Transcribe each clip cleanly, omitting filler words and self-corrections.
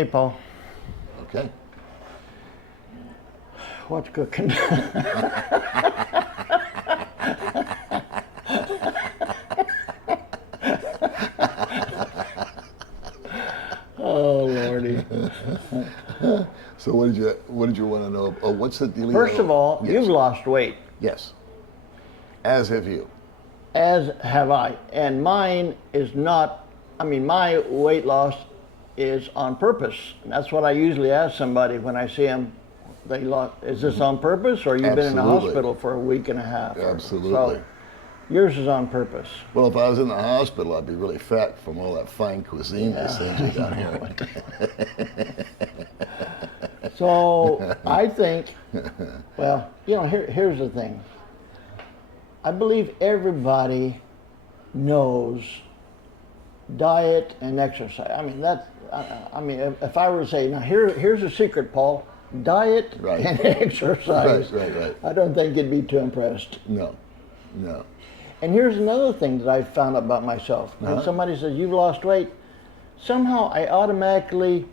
Hey, Paul. Okay. What's cooking? Oh, Lordy. So what did you want to know? Oh, what's the deal? First of all, yes. you've lost weight. Yes. As have you. As have I. And mine is not, I mean, my weight loss is on purpose. And that's what I usually ask somebody when I see them. They lost, is this on purpose, or you've been in the hospital for a week and a half? Absolutely. So yours is on purpose. Well, if I was in the hospital, I'd be really fat from all that fine cuisine they send you down here. So I think, well, you know, here's the thing. I believe everybody knows diet and exercise. I mean, if I were to say, now here's the secret, Paul, diet and exercise. Right. I don't think you'd be too impressed. No. And here's another thing that I found out about myself. When somebody says, you've lost weight, somehow I automatically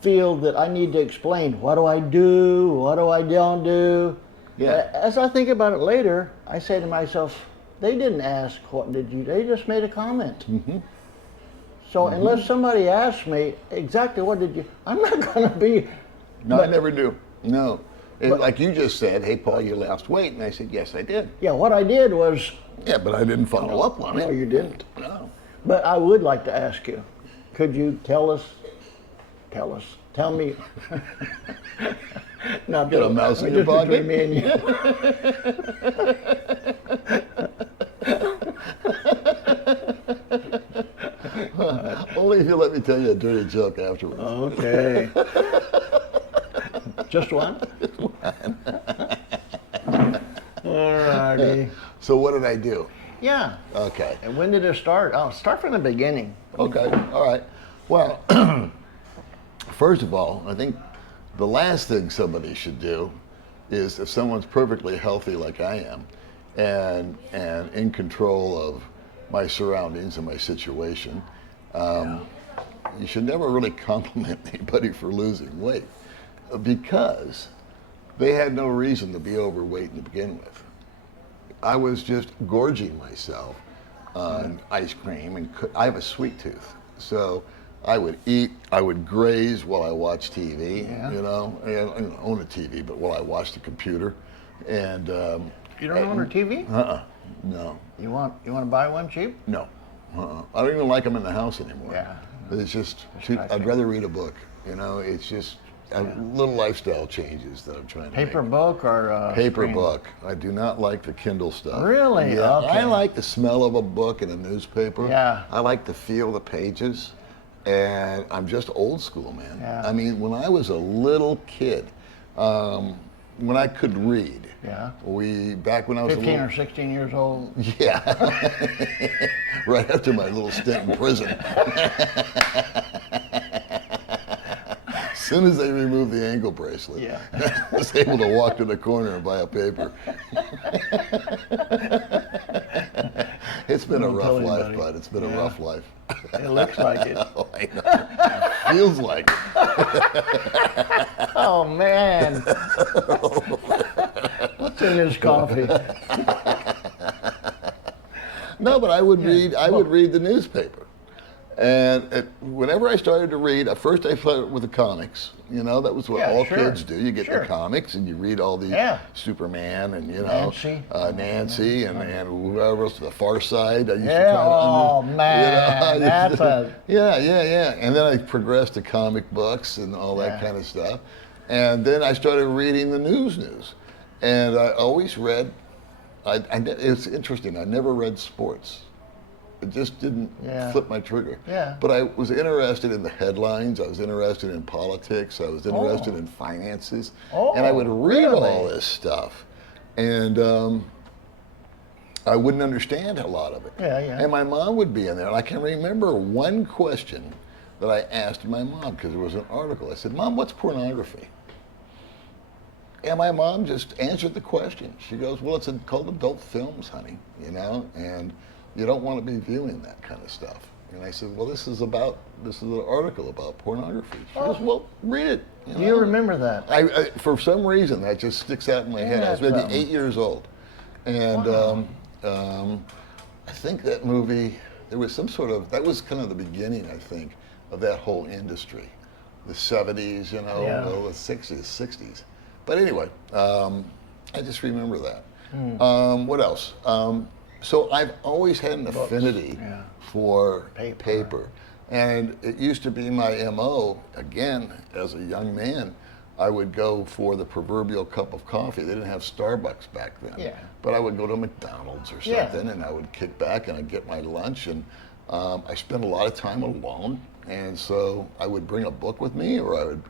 feel that I need to explain, what do I do, what do I don't do? Yeah. As I think about it later, I say to myself, they didn't ask, what did you, they just made a comment. Mm-hmm. So unless somebody asks me, exactly what did you, I'm not going to be. No, I never do. No. Like you just said, hey, Paul, you lost weight. And I said, yes, I did. Yeah, what I did was. Yeah, but I didn't follow up on it. No, you didn't. No. But I would like to ask you, could you tell me. Not Get a mouse in your pocket. Between me and you. Only if you let me tell you a dirty joke afterwards. Okay. Just one? Just one. Alrighty. So what did I do? Yeah. Okay. And when did it start? Oh, start from the beginning. Okay. All right. Well, first of all, I think the last thing somebody should do is, if someone's perfectly healthy like I am and in control of my surroundings and my situation, you should never really compliment anybody for losing weight, because they had no reason to be overweight to begin with. I was just gorging myself on ice cream, and I have a sweet tooth, so I would eat, I would graze while I watched TV, you know, and I don't own a TV, but while I watched the computer, and you don't own a TV? No. You want to buy one cheap? No. I don't even like them in the house anymore. Yeah. It's just I'd rather read a book. You know, it's just little lifestyle changes that I'm trying to Paper make. book or paper screen? book. I do not like the Kindle stuff. Really? Yeah. Okay. I like the smell of a book in a newspaper. Yeah. I like to feel the pages, and I'm just old school, man. Yeah. I mean, when I was a little kid, when I could read. Yeah. Back when I was 15 or 16 years old. Yeah. Right after my little stint in prison. As soon as they removed the ankle bracelet, I was able to walk to the corner and buy a paper. It's been a rough life, bud. It's been a rough life. It looks like it. Oh, I know. It feels like it. Oh, man. What's in this coffee? No, but I would read. I would read the newspaper, and whenever I started to read, at first I started with the comics. You know, that was what all kids do. You get the comics and you read all the Superman and Nancy and whoever else, the Far Side. I used to try to man, that's a yeah. And then I progressed to comic books and all that kind of stuff, and then I started reading the news. And I always read, it's interesting, I never read sports. It just didn't flip my trigger. Yeah. But I was interested in the headlines, I was interested in politics, I was interested in finances, and I would read all this stuff. And I wouldn't understand a lot of it. And my mom would be in there, and I can remember one question that I asked my mom, because there was an article. I said, Mom, what's pornography? And my mom just answered the question. She goes, well, it's called adult films, honey, you know, and you don't want to be viewing that kind of stuff, And I said, well, this is an article about pornography. She goes, well, read it. Do you remember that? I for some reason, that just sticks out in my head. I was maybe 8 years old. And I think that movie, there was some sort of, that was kind of the beginning, I think, of that whole industry. The 70s, you know, the 60s. But anyway, I just remember that. What else? So I've always had an affinity for paper. And it used to be my MO, again, as a young man, I would go for the proverbial cup of coffee. They didn't have Starbucks back then. Yeah. But I would go to McDonald's or something, and I would kick back and I'd get my lunch. And I spent a lot of time alone. And so I would bring a book with me, or I would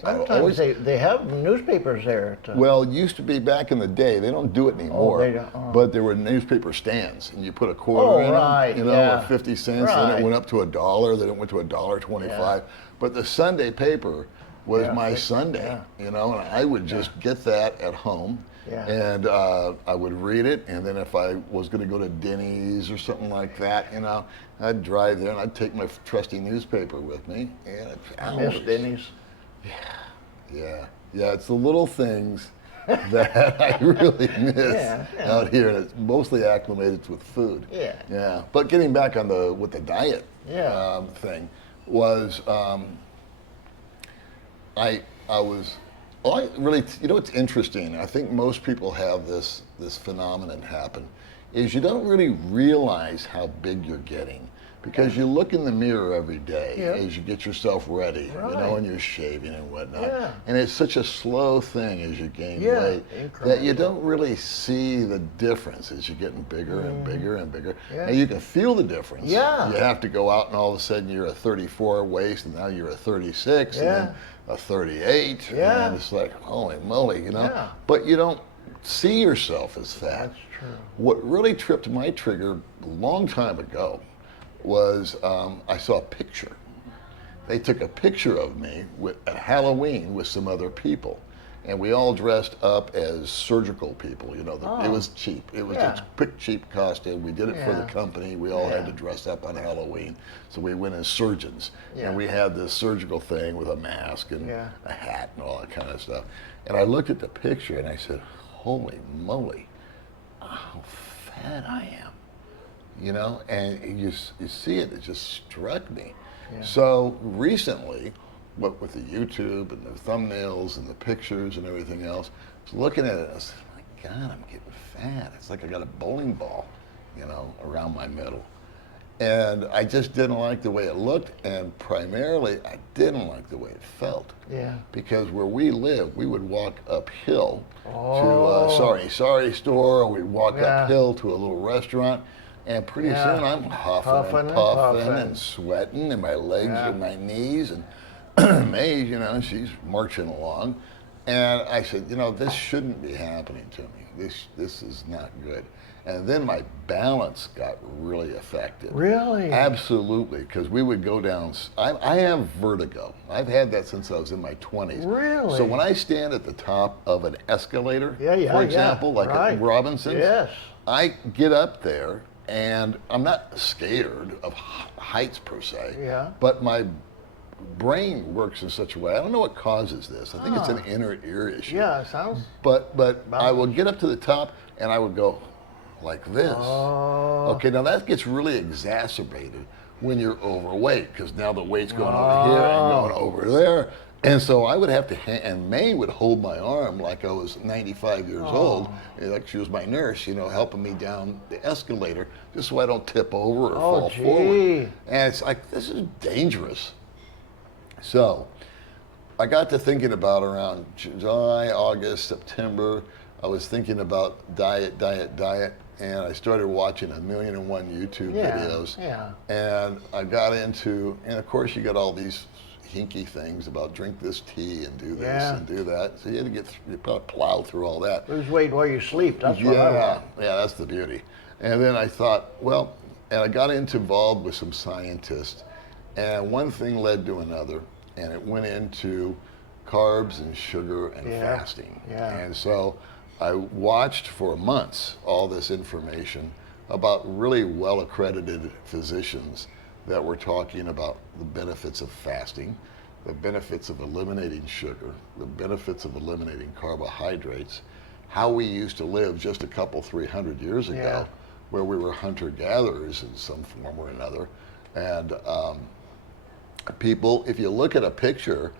Sometimes they have newspapers there. Well, it used to be back in the day. They don't do it anymore. They don't. But there were newspaper stands, and you put a quarter in them, you know, or 50 cents. Then it went up to $1. Then it went to $1.25. Yeah. But the Sunday paper was my Sunday, you know, and I would just get that at home. Yeah. And I would read it, and then if I was going to go to Denny's or something like that, you know, I'd drive there and I'd take my trusty newspaper with me. And I miss Denny's. Yeah. It's the little things that I really miss out here, and it's mostly acclimated with food. Yeah. But getting back on with the diet thing was, I was. You know what's interesting? I think most people have this phenomenon happen, is you don't really realize how big you're getting, because you look in the mirror every day as you get yourself ready, you know, and you're shaving and whatnot. And it's such a slow thing as you gain weight that you don't really see the difference as you're getting bigger and bigger and bigger. And you can feel the difference. You have to go out and all of a sudden you're a 34 waist, and now you're a 36, and then a 38, and it's like, holy moly, you know. But you don't see yourself as fat. That's true. What really tripped my trigger a long time ago was I saw a picture. They took a picture of me at Halloween with some other people, and we all dressed up as surgical people. You know, it was cheap. It was a quick, cheap costume. We did it for the company. We all had to dress up on Halloween, so we went as surgeons, and we had this surgical thing with a mask and a hat and all that kind of stuff. And I looked at the picture and I said, "Holy moly, how fat I am!" You know, and you see it. It just struck me. So recently, what with the YouTube and the thumbnails and the pictures and everything else, I was looking at it, I said, my God, I'm getting fat. It's like I got a bowling ball, you know, around my middle. And I just didn't like the way it looked, and primarily I didn't like the way it felt. Because where we live, we would walk uphill to a sorry store, or we'd walk uphill to a little restaurant. And pretty soon I'm huffing and puffing and sweating, and my legs and my knees, and May, you know, she's marching along. And I said, you know, this shouldn't be happening to me. This is not good. And then my balance got really affected. Really? Absolutely, because we would go down. I have vertigo. I've had that since I was in my 20s. Really? So when I stand at the top of an escalator, for example, like at Robinson's, I get up there, and I'm not scared of heights per se, but my brain works in such a way. I don't know what causes this. I think it's an inner ear issue. Yeah, it sounds. But I would get up to the top, and I would go like this. Okay, now that gets really exacerbated when you're overweight, because now the weight's going over here and going over there. And so I would have to, and May would hold my arm like I was 95 years old, like she was my nurse, you know, helping me down the escalator, just so I don't tip over or fall forward. And it's like, this is dangerous. So I got to thinking about around July, August, September, I was thinking about diet, and I started watching 1,000,001 YouTube videos. And I got into, and of course you got all these hinky things about drink this tea and do this and do that. So you had to you plow through all that. Lose weight while you sleep. That's what I want. Yeah, that's the beauty. And then I thought, well, and I got involved with some scientists, and one thing led to another, and it went into carbs and sugar and fasting. And so I watched for months all this information about really well-accredited physicians that were talking about the benefits of fasting, the benefits of eliminating sugar, the benefits of eliminating carbohydrates, how we used to live just a couple, 300 years ago, Yeah. where we were hunter-gatherers in some form or another. And people, if you look at a picture,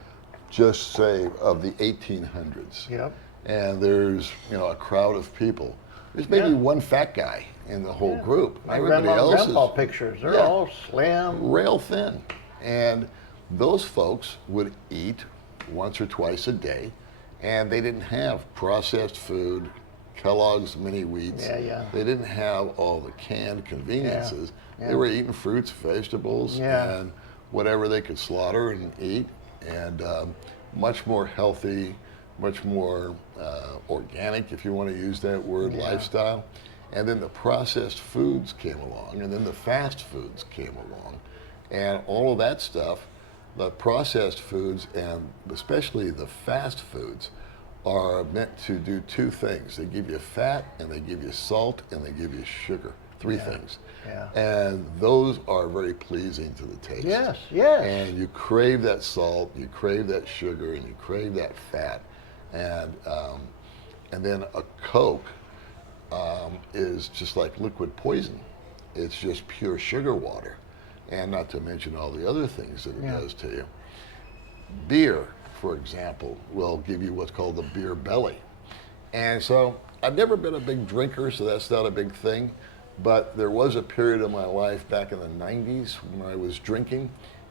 just say of the 1800s, Yep. and there's a crowd of people. There's maybe Yeah. one fat guy in the whole group. My Everybody grandma and else grandpa is pictures, they're Yeah. all slim. rail thin. And those folks would eat once or twice a day, and they didn't have processed food, Kellogg's mini wheats. Yeah, yeah. They didn't have all the canned conveniences. Yeah. They were eating fruits, vegetables, Yeah. and whatever they could slaughter and eat, and much more healthy, much more organic, if you want to use that word, lifestyle. And then the processed foods came along, and then the fast foods came along. And all of that stuff, the processed foods, and especially the fast foods, are meant to do two things. They give you fat, and they give you salt, and they give you sugar. Three things. Yeah. And those are very pleasing to the taste. Yes, yes. And you crave that salt, you crave that sugar, and you crave that fat. And then a Coke is just like liquid poison. It's just pure sugar water, and not to mention all the other things that it does to you. Beer, for example, will give you what's called the beer belly. And so I've never been a big drinker, so that's not a big thing. But there was a period of my life back in the 90s when I was drinking,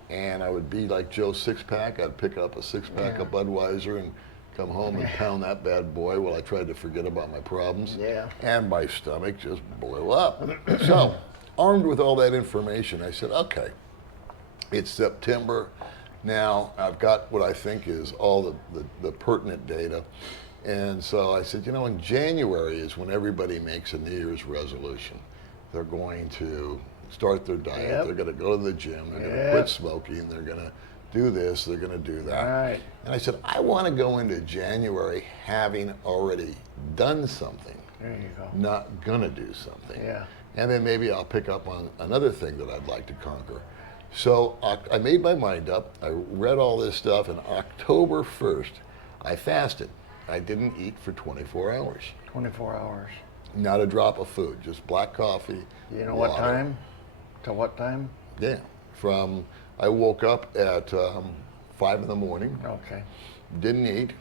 and I would be like Joe Sixpack. I'd pick up a six-pack of Budweiser and come home and pound that bad boy while I tried to forget about my problems. Yeah. And my stomach just boil up. So, armed with all that information, I said, okay, it's September. Now I've got what I think is all the pertinent data. And so I said, in January is when everybody makes a New Year's resolution. They're going to start their diet. Yep. They're going to go to the gym. They're going to quit smoking. They're going to do this. They're going to do that. Right. And I said, I want to go into January having already done something, There you go. not going to do something. Yeah. And then maybe I'll pick up on another thing that I'd like to conquer. So I made my mind up. I read all this stuff, and October 1st, I fasted. I didn't eat for 24 hours. 24 hours. Not a drop of food, just black coffee. You know water. what time? To what time? Yeah. I woke up at 5 in the morning, Okay. didn't eat,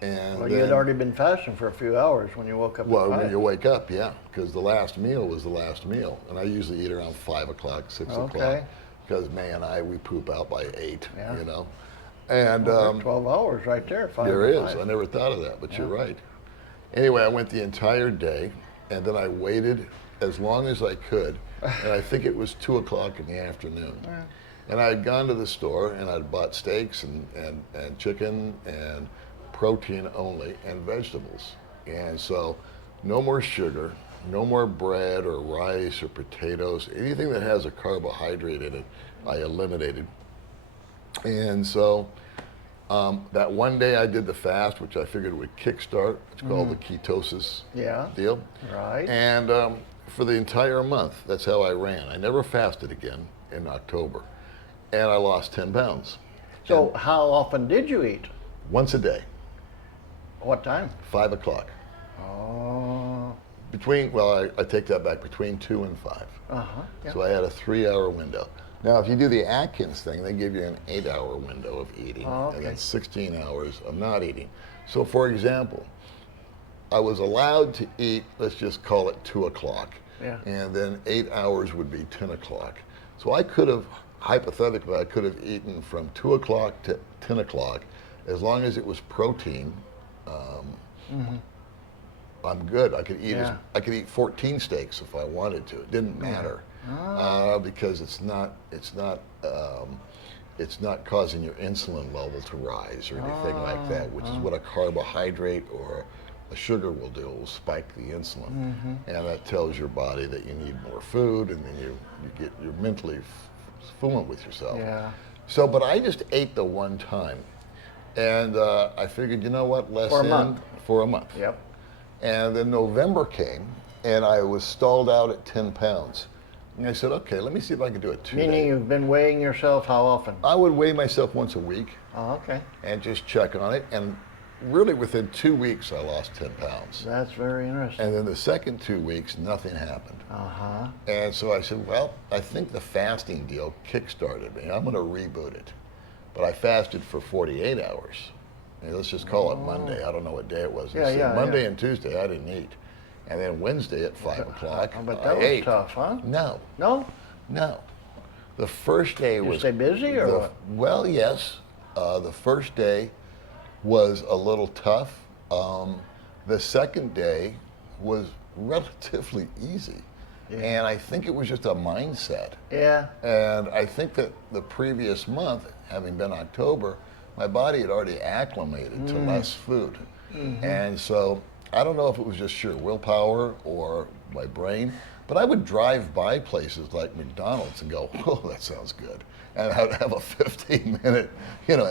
and Well, you had already been fasting for a few hours when you woke up. Well, at when 5. you wake up, yeah, because the last meal was the last meal, and I usually eat around 5 o'clock, 6 o'clock, Okay. because May and I, we poop out by 8, Yeah. And Well, 12 hours right there. 5 there to is. 5. I never thought of that, but you're right. Anyway, I went the entire day, and then I waited as long as I could, and I think it was 2 o'clock in the afternoon. And I had gone to the store, and I'd bought steaks and chicken and protein only and vegetables. And so no more sugar, no more bread or rice or potatoes, anything that has a carbohydrate in it, I eliminated. And so that one day I did the fast, which I figured would kickstart. It's called the ketosis deal. Right. And for the entire month, that's how I ran. I never fasted again in October. And I lost 10 pounds. So how often did you eat? Once a day, What time? 5 o'clock. Oh. I take that back, between 2 and 5. Uh-huh. Yeah. So I had a 3-hour window. Now, if you do the Atkins thing, they give you an 8-hour window of eating, and then 16 hours of not eating. So, for example, I was allowed to eat, let's just call it 2 o'clock, and then 8 hours would be 10 o'clock. So I could have, hypothetically, I could have eaten from 2 o'clock to 10 o'clock, as long as it was protein. I'm good. I could eat 14 steaks if I wanted to. It didn't matter because it's not causing your insulin level to rise or anything like that, which is what a carbohydrate or a sugar will do. It will spike the insulin, and that tells your body that you need more food, and then you're mentally fluent with yourself. Yeah. So, but I just ate the one time, and I figured, you know what, less for a month. Yep. And then November came, and I was stalled out at 10 pounds. And I said, okay, let me see if I can do it 2 Meaning days. you've been weighing yourself how often? I would weigh myself once a week Oh, okay. and just check on it. And really within 2 weeks, I lost 10 pounds. That's very interesting. And then the second 2 weeks, nothing happened. Uh-huh. And so I said, well, I think the fasting deal kick-started me. I'm going to reboot it. But I fasted for 48 hours. Let's just call it Monday. I don't know what day it was. Monday and Tuesday, I didn't eat. And then Wednesday at 5 o'clock, But that I was ate. tough, huh? No, No? no. The first day You was... stay busy or what? Well, yes. The first day was a little tough. The second day was relatively easy. Yeah. And I think it was just a mindset. Yeah. And I think that the previous month, having been October, my body had already acclimated to less food. And so I don't know if it was just sheer willpower or my brain, but I would drive by places like McDonald's and go, oh, that sounds good. And I'd have a 15-minute,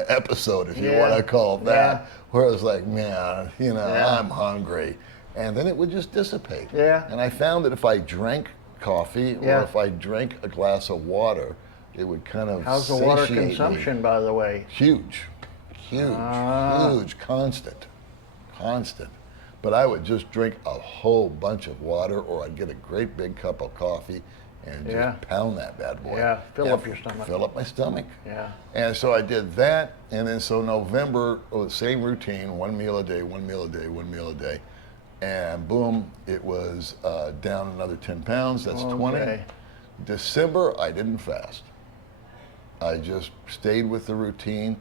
episode, if you want to call it that, where I was like, man, I'm hungry. And then it would just dissipate. Yeah. And I found that if I drank coffee or if I drank a glass of water, it would kind of How's the water satiate me. consumption, by the way? Huge, constant. But I would just drink a whole bunch of water, or I'd get a great big cup of coffee and just pound that bad boy. Yeah, fill up your stomach. Fill up my stomach. Yeah. And so I did that, and then so November, same routine, 1 meal a day, 1 meal a day, 1 meal a day. And boom, it was down another 10 pounds, that's 20. December, I didn't fast. I just stayed with the routine,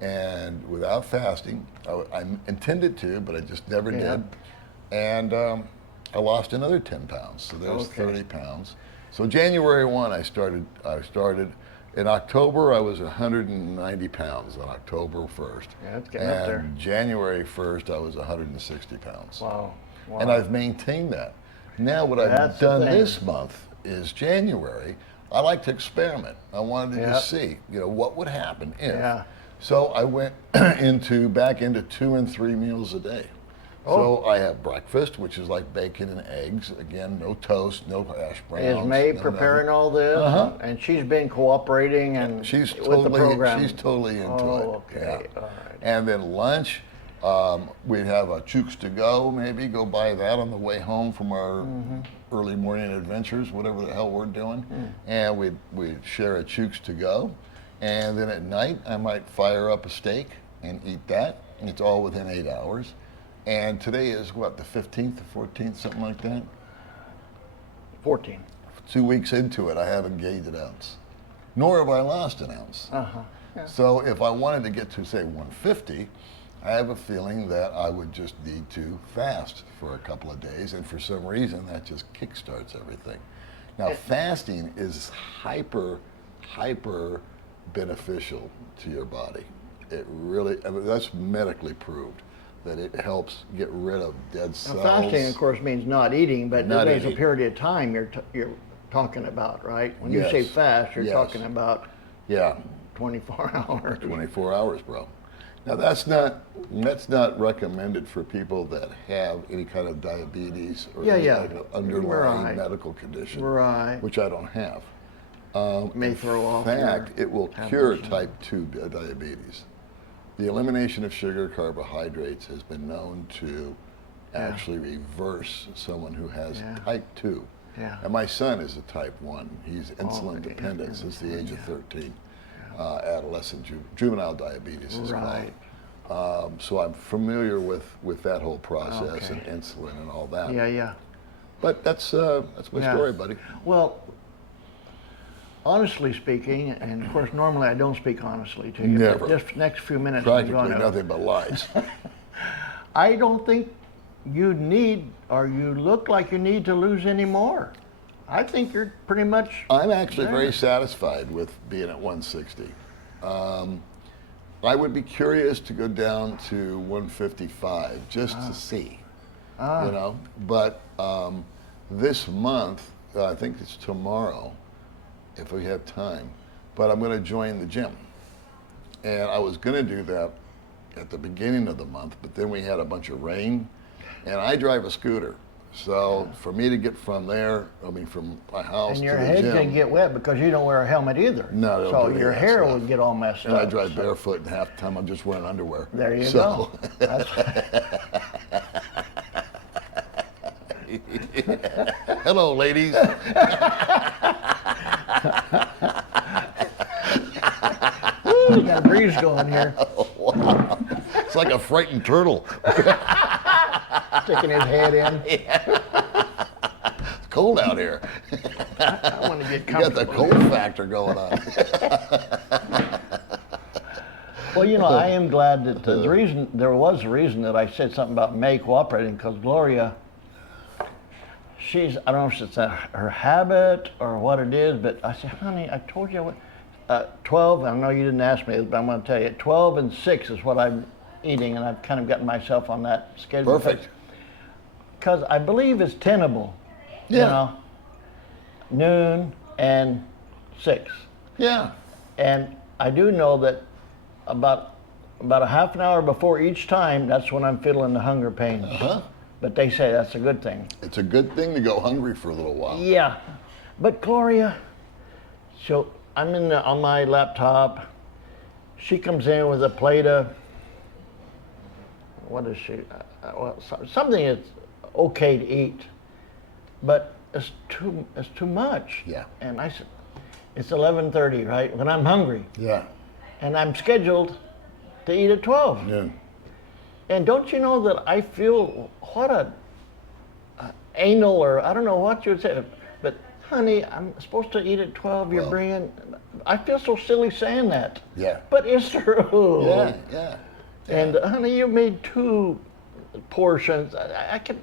and without fasting, I intended to, but I just never did. And I lost another 10 pounds, so there's 30 pounds. So January 1, I started. In October, I was 190 pounds on October 1st. Yeah, it's getting up there. And January 1st, I was 160 pounds. Wow. And I've maintained that. Now what I've done this month is January, I like to experiment. I wanted to just see, what would happen if. Yeah. So I went back into 2 and 3 meals a day. So I have breakfast, which is like bacon and eggs. Again, no toast, no hash browns. Is Maid preparing all this? And she's been cooperating and with the program? She's totally into it. Okay. All right. And then lunch, we'd have a chooks to go, maybe go buy that on the way home from our early morning adventures, whatever the hell we're doing. And we'd share a chooks to go. And then at night, I might fire up a steak and eat that. It's all within 8 hours. And today is what, the 15th, the 14th, something like that? 14. 2 weeks into it, I haven't gained an ounce, nor have I lost an ounce. Yeah. So if I wanted to get to, say, 150, I have a feeling that I would just need to fast for a couple of days, and for some reason, that just kickstarts everything. Now, fasting is hyper beneficial to your body. It really, that's medically proved, that it helps get rid of dead cells. Now, fasting, of course, means not eating, but there's a period of time you're talking about, right? When you say fast, you're talking about 24 hours. 24 hours, bro. Now that's not recommended for people that have any kind of diabetes or any kind of underlying medical condition, which I don't have. May throw off. In fact, it will cure type 2 diabetes. The elimination of sugar carbohydrates has been known to actually reverse someone who has type 2. Yeah. And my son is a type 1. He's insulin dependent since the age of 13. Adolescent, juvenile diabetes is called. So I'm familiar with that whole process and insulin and all that. Yeah. But that's my story, buddy. Well, honestly speaking, and of course normally I don't speak honestly to you, Never. but this next few minutes Practically I'm gonna, nothing but lies. I don't think you need, or you look like you need to lose any more. I think you're pretty much I'm actually very satisfied with being at 160. I would be curious to go down to 155 just to see, But this month, I think it's tomorrow, if we have time, but I'm going to join the gym. And I was going to do that at the beginning of the month, but then we had a bunch of rain, and I drive a scooter. So for me to get from there, I mean, from my house And your to the head gym, can get wet because you don't wear a helmet either. No, they don't so do your that hair stuff. would get all messed and up. I drive barefoot, and half the time I'm just wearing underwear. There you so, go. That's, Hello, ladies. Ooh, got a breeze going here. It's like a frightened turtle. Sticking his head in. It's cold out here. I want to get You got the comfortable. cold factor going on. Well, you know, I am glad that there was a reason that I said something about May cooperating, because Gloria, I don't know if it's her habit or what it is, but I said, honey, I told you 12, I know you didn't ask me, but I'm going to tell you, 12 and 6 is what I'm eating, and I've kind of gotten myself on that schedule. Perfect. Because I believe it's tenable, you Yeah. know, noon and 6. Yeah. And I do know that about a half an hour before each time, that's when I'm feeling the hunger pains. Uh-huh. But they say that's a good thing. It's a good thing to go hungry for a little while. Yeah. But Gloria, so I'm on my laptop. She comes in with a plate of, what is she? Well, something that's okay to eat, but it's too much. Yeah. And I said, it's 11:30, right? When I'm hungry. Yeah. And I'm scheduled to eat at 12. Yeah. And don't you know that I feel what a anal, or I don't know what you would say, but honey, I'm supposed to eat at 12. You're Well. bringing. I feel so silly saying that. Yeah. But it's true. Yeah. Yeah. And honey, you made 2 portions. I can,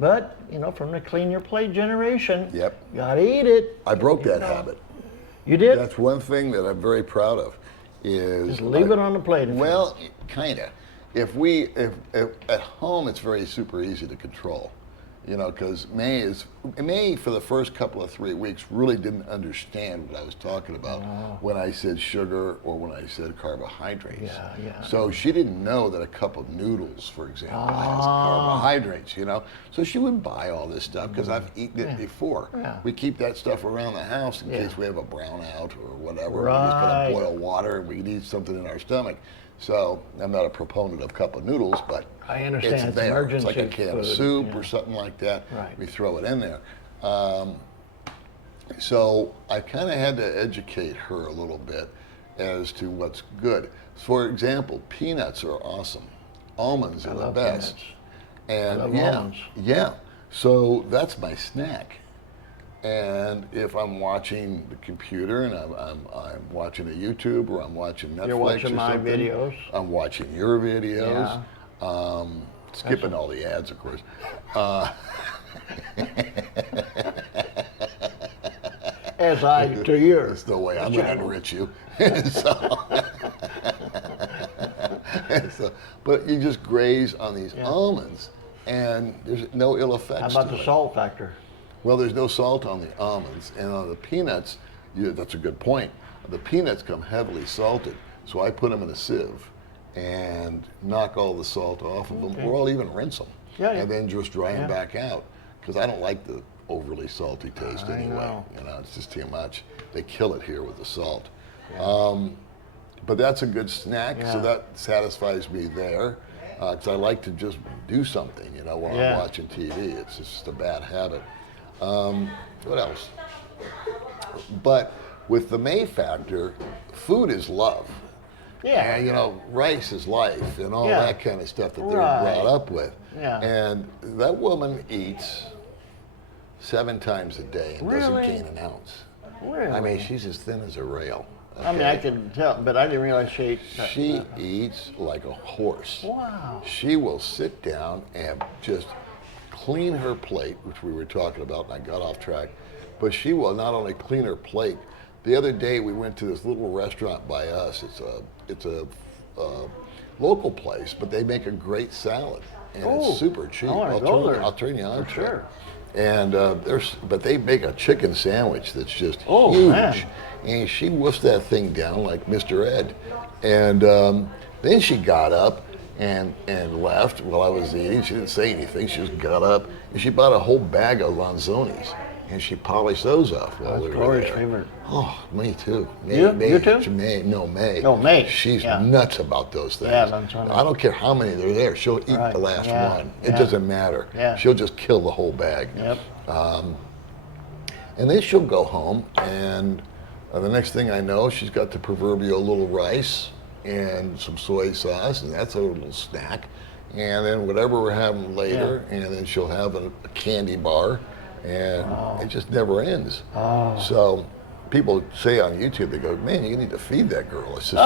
but you know, from the clean your plate generation. Yep. Gotta eat it. I broke that habit. You did. That's one thing that I'm very proud of. Is Just leave it on the plate. if you- Well, kinda. If at home, it's very super easy to control, you know, because May for the first couple of 3 weeks really didn't understand what I was talking about when I said sugar or when I said carbohydrates. Yeah, yeah. So she didn't know that a cup of noodles, for example, has carbohydrates, you know. So she would buy all this stuff because I've eaten it before. Yeah. We keep that stuff around the house in Yeah. case we have a brownout or whatever. We just gotta Right. boil water and we need something in our stomach. So I'm not a proponent of cup of noodles, but I understand. it's It's there. It's like a emergency can of food, soup yeah. or something like that. Right. We throw it in there. So I kind of had to educate her a little bit as to what's good. For example, peanuts are awesome. Almonds are the love best. peanuts. And I love yeah, almonds. yeah. So that's my snack. And if I'm watching the computer and I'm watching a YouTube or I'm watching Netflix, You're watching or my something, videos. I'm watching your videos. Skipping all the ads, of course. As I to yours. That's the way I'm going to enrich you. so, but you just graze on these almonds, and there's no ill effects. How about to the it. salt factor? Well, there's no salt on the almonds, and on the peanuts, that's a good point. The peanuts come heavily salted, so I put them in a sieve and knock all the salt off of them, or I'll even rinse them, and then just dry them back out, because I don't like the overly salty taste anyway. know. You know, it's just too much. They kill it here with the salt. But that's a good snack, so that satisfies me there. Because I like to just do something, you know, while I'm watching TV. It's just a bad habit. What else? But with the May factor, food is love. Yeah. And, you know, rice is life and all Yeah. that kind of stuff that they were Right. brought up with. Yeah. And that woman eats 7 times a day and Really? doesn't gain an ounce. Really? I mean, she's as thin as a rail. I mean, I could tell, but I didn't realize she ate. She eats like a horse. Wow. She will sit down and just clean her plate, which we were talking about, and I got off track. But she will not only clean her plate. The other day we went to this little restaurant by us. It's a local place, but they make a great salad, and it's super cheap. I wanna go there. I'll turn you on For to it. sure. And but they make a chicken sandwich that's just Oh, huge. man. And she woofed that thing down like Mr. Ed. And then she got up and left while I was eating. She didn't say anything. She just got up and she bought a whole bag of Lanzonis and she polished those off while we were Gloria's there. favorite. Oh, me too. You too? May. Oh, May. She's Yeah. nuts about those things. Yeah, Lanzoni. I don't care how many they're there. She'll eat Right. the last Yeah. one. It Yeah. doesn't matter. Yeah. She'll just kill the whole bag. Yep. And then she'll go home, and the next thing I know, she's got the proverbial little rice and some soy sauce, and that's a little snack. And then whatever we're having later, and then she'll have a candy bar, and it just never ends. So people say on YouTube, they go, "Man, you need to feed that girl." It's just,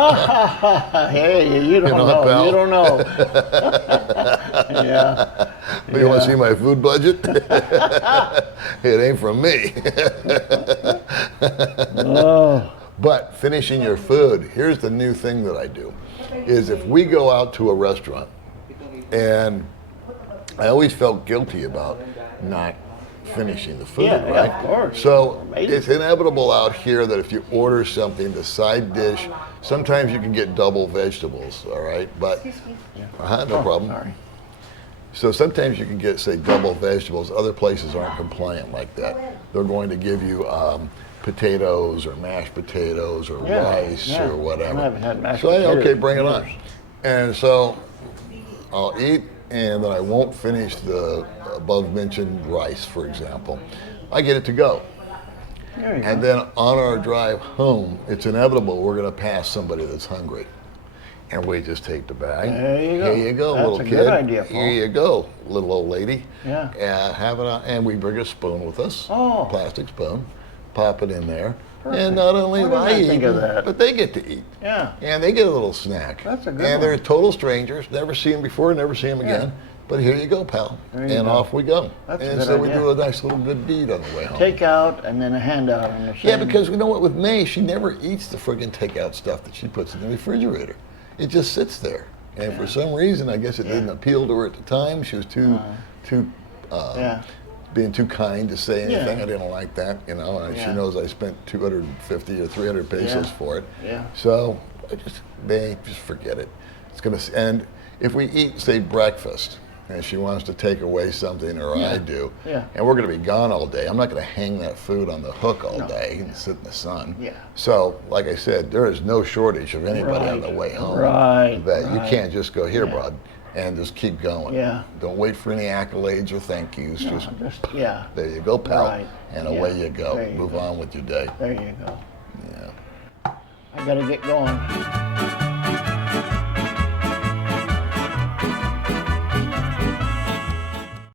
Hey, you don't know, know. pal. You don't know. Yeah. You want to see my food budget? It ain't from me. Oh. But finishing your food, here's the new thing that I do, is if we go out to a restaurant, and I always felt guilty about not finishing the food, Yeah, right? of course. So Amazing. it's inevitable out here that if you order something, the side dish, sometimes you can get double vegetables, all right? But, no problem. Sorry. So sometimes you can get, say, double vegetables. Other places aren't compliant like that. They're going to give you potatoes or mashed potatoes or rice yeah. or whatever. I haven't had mashed so potatoes okay, in bring it years. on. And so I'll eat, and then I won't finish the above mentioned rice, for example. I get it to go. There you And go. then on our drive home, it's inevitable we're going to pass somebody that's hungry. And we just take the bag. There you go. Here you go, That's little a kid. good idea, Paul. Here you go, little old lady. Yeah. Have it on, and we bring a spoon with us. Oh. Plastic spoon. Pop it in there. And not only Why do I didn't I eat, think of that? but they get to eat. Yeah. And they get a little snack. That's a good And one. they're total strangers. Never see them before, never see them again. But here you go, pal. There you And go. off we go. That's a and good so we idea. do a nice little good deed on the way home. Take out and then a handout on the same. Yeah, because you know what? With May, she never eats the friggin' takeout stuff that she puts in the refrigerator. It just sits there. And for some reason, I guess it didn't appeal to her at the time. She was too Yeah. being too kind to say anything. Yeah. I didn't like that, you know. And she Yeah. knows I spent 250 or 300 pesos Yeah. for it. Yeah. So I just forget it. It's gonna. And if we eat, say, breakfast, and she wants to take away something, or I do, Yeah. and we're going to be gone all day, I'm not going to hang that food on the hook all day and sit in the sun. Yeah. So, like I said, there is no shortage of anybody on Right. the way home. Right, That you right. can't just go, here, Yeah. bud, and just keep going. Yeah. Don't wait for any accolades or thank yous. Just Yeah. there you go, pal, Right. and Yeah. away you go. There you Move go. on with your day. There you go. Yeah. I gotta get going.